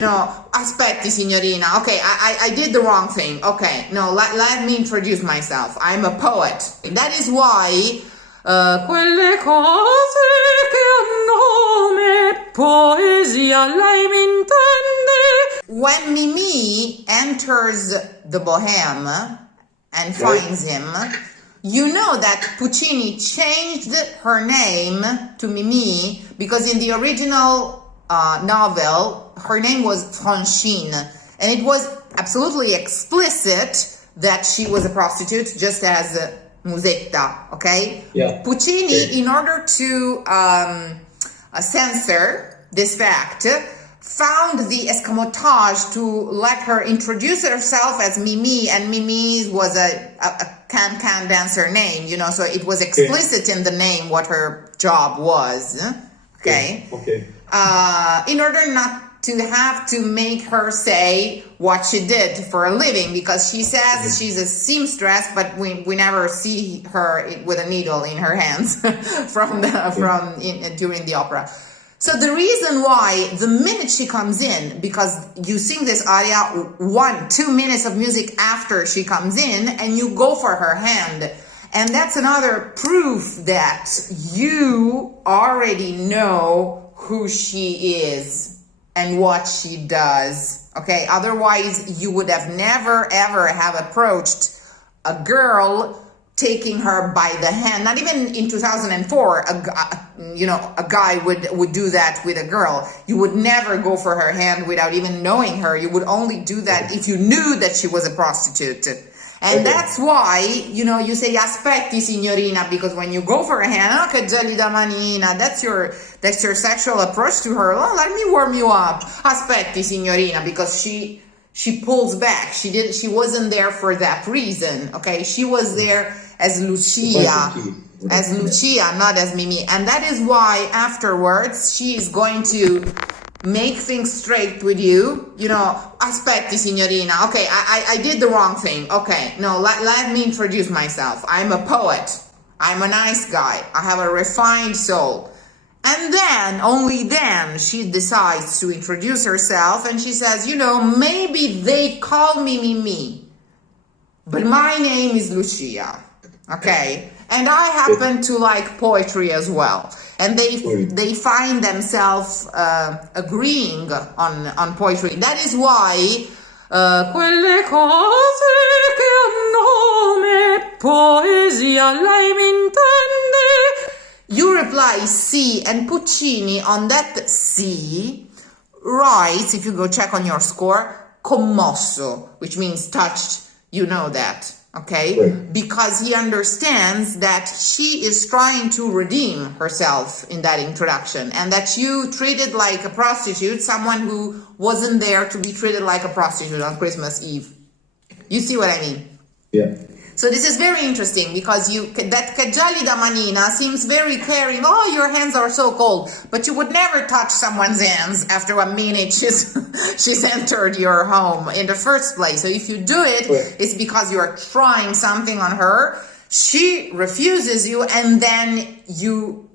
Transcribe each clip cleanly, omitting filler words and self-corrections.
No, aspetti, signorina. Okay, I did the wrong thing. Okay, no, let me introduce myself. I'm a poet. That is why quelle cose che hanno nome poesia, lei mi intende? When Mimi enters the Bohème and finds him, you know that Puccini changed her name to Mimi because in the original novel, her name was Francine, and it was absolutely explicit that she was a prostitute, just as Musetta, okay? Yeah. Puccini, in order to censor this fact, found the escamotage to let her introduce herself as Mimi, and Mimi was a can-can dancer name, you know, so it was explicit in the name what her job was, okay? Okay. In order not to have to make her say what she did for a living, because she says she's a seamstress, but we never see her with a needle in her hands during the opera. So the reason why, the minute she comes in, because you sing this aria 1-2 minutes of music after she comes in, and you go for her hand, and that's another proof that you already know who she is and what she does, okay? Otherwise, you would have never, ever have approached a girl taking her by the hand. Not even in 2004, a guy would do that with a girl. You would never go for her hand without even knowing her. You would only do that if you knew that she was a prostitute. And that's why, you know, you say aspetti, signorina, because when you go for a hand, oh, che gelida manina, that's your sexual approach to her. Oh, let me warm you up. Aspetti, signorina, because she pulls back. She wasn't there for that reason, okay? She was there as Lucia, not as Mimi. And that is why afterwards she is going to make things straight with you, you know, aspetti, signorina. Okay, I did the wrong thing. Okay, no, let me introduce myself. I'm a poet. I'm a nice guy. I have a refined soul. And then, only then, she decides to introduce herself and she says, you know, maybe they call me Mimi, but my name is Lucia, okay? And I happen to like poetry as well. And they find themselves agreeing on poetry. That is why quelle cose che hanno nome poesia, lei mi intende? You reply sì, and Puccini on that sì writes, if you go check on your score, commosso, which means touched. You know that. Okay, right. Because he understands that she is trying to redeem herself in that introduction, and that you treated like a prostitute, someone who wasn't there to be treated like a prostitute on Christmas Eve. You see what I mean? Yeah. So this is very interesting because that che gelida manina seems very caring. Oh, your hands are so cold, but you would never touch someone's hands after a minute she's entered your home in the first place. So if you do it, it's because you are trying something on her. She refuses you, and then you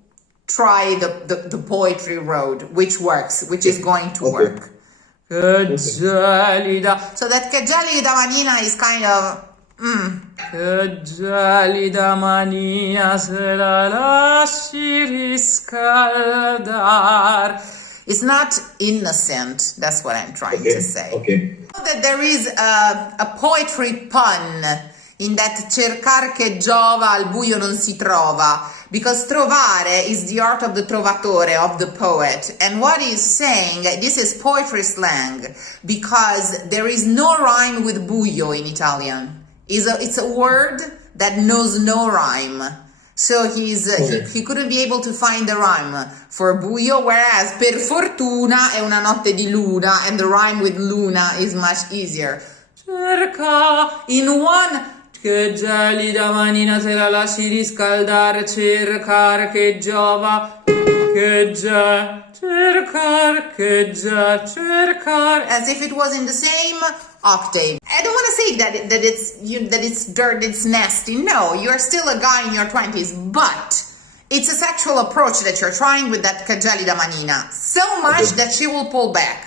try the poetry road, which works, which is going to work. Che gelida. So that che gelida manina is kind of che gelida manina se la lasci riscaldar. It's not innocent, that's what I'm trying to say. Okay. That there is a poetry pun in that cercar che giova al buio non si trova, because trovare is the art of the trovatore, of the poet, and what he's saying, this is poetry slang, because there is no rhyme with buio in Italian. It's a word that knows no rhyme. So he couldn't be able to find the rhyme for buio, whereas per fortuna è una notte di luna, and the rhyme with luna is much easier. Cerca in one, che gelida manina se la lasci riscaldare, cercar che giova, che già, cercar, che già, cercar, as if it was in the same octave. I don't want to say that it's dirt, it's nasty. No, you're still a guy in your 20s, but it's a sexual approach that you're trying with that che gelida manina, so much that she will pull back.